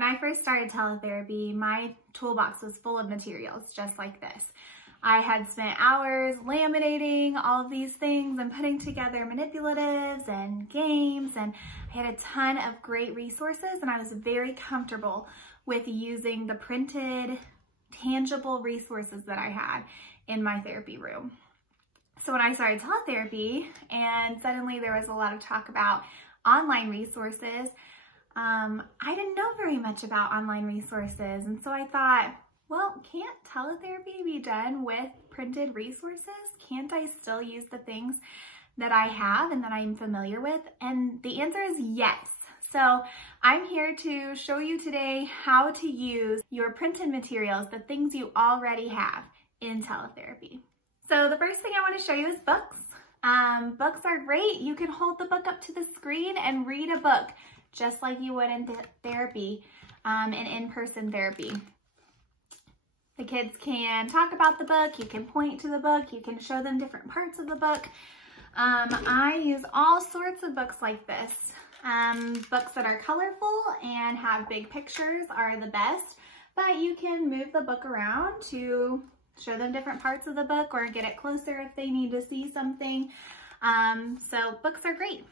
When I first started teletherapy, my toolbox was full of materials just like this. I had spent hours laminating all of these things and putting together manipulatives and games, and I had a ton of great resources, and I was very comfortable with using the printed, tangible resources that I had in my therapy room. So when I started teletherapy and suddenly there was a lot of talk about online resources, I didn't know very much about online resources. And so I thought, well, can't teletherapy be done with printed resources? Can't I still use the things that I have and that I'm familiar with? And the answer is yes. So I'm here to show you today how to use your printed materials, the things you already have in teletherapy. So the first thing I want to show you is books. Books are great. You can hold the book up to the screen and read a book just like you would in therapy, in-person therapy. The kids can talk about the book, you can point to the book, you can show them different parts of the book. I use all sorts of books like this. Books that are colorful and have big pictures are the best, but you can move the book around to show them different parts of the book or get it closer if they need to see something. So books are great.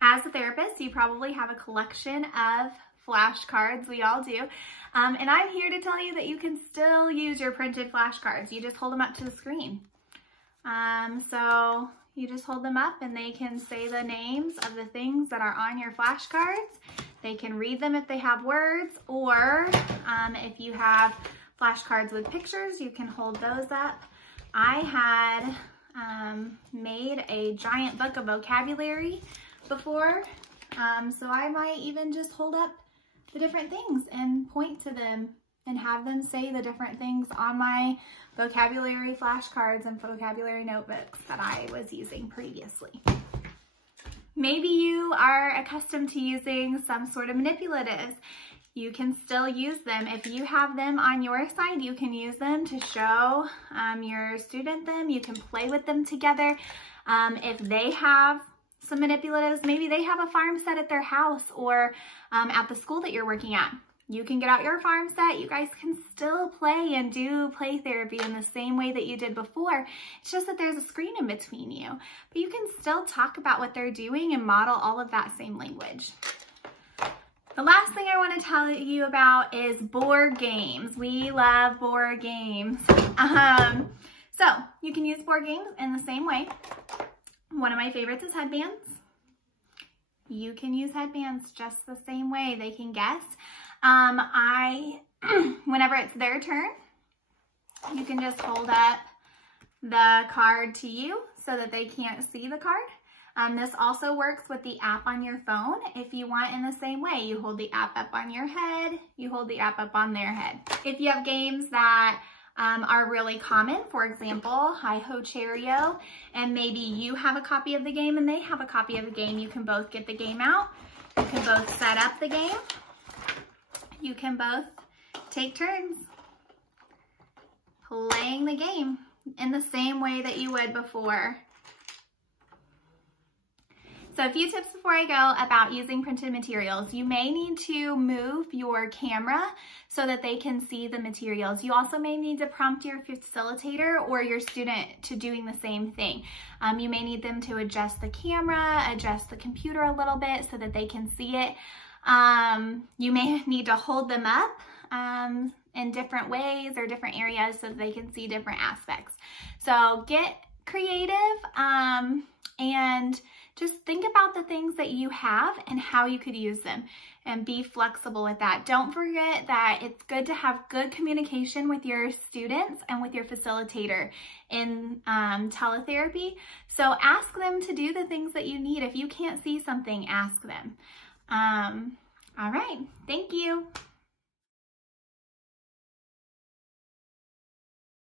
As a therapist, you probably have a collection of flashcards. We all do. And I'm here to tell you that you can still use your printed flashcards. You just hold them up to the screen. So you just hold them up and they can say the names of the things that are on your flashcards. They can read them if they have words, or if you have flashcards with pictures, you can hold those up. I had made a giant book of vocabulary before, so I might even just hold up the different things and point to them and have them say the different things on my vocabulary flashcards and vocabulary notebooks that I was using previously. Maybe you are accustomed to using some sort of manipulatives. You can still use them. If you have them on your side, you can use them to show your student them. You can play with them together. If they have some manipulatives, maybe they have a farm set at their house or at the school that you're working at. You can get out your farm set. You guys can still play and do play therapy in the same way that you did before. It's just that there's a screen in between you, but you can still talk about what they're doing and model all of that same language. The last thing I want to tell you about is board games. We love board games. So you can use board games in the same way. One of my favorites is headbands. You can use headbands just the same way. They can guess. Whenever it's their turn, you can just hold up the card to you so that they can't see the card. This also works with the app on your phone. If you want in the same way, you hold the app up on your head, you hold the app up on their head. If you have games that are really common, for example, Hi-Ho Cheerio, and maybe you have a copy of the game and they have a copy of the game, you can both get the game out. You can both set up the game. You can both take turns playing the game in the same way that you would before. So a few tips before I go about using printed materials. You may need to move your camera so that they can see the materials. You also may need to prompt your facilitator or your student to doing the same thing. You may need them to adjust the camera, adjust the computer a little bit so that they can see it. You may need to hold them up in different ways or different areas so that they can see different aspects. So get creative and just think about the things that you have and how you could use them and be flexible with that. Don't forget that it's good to have good communication with your students and with your facilitator in teletherapy. So ask them to do the things that you need. If you can't see something, ask them. All right, thank you.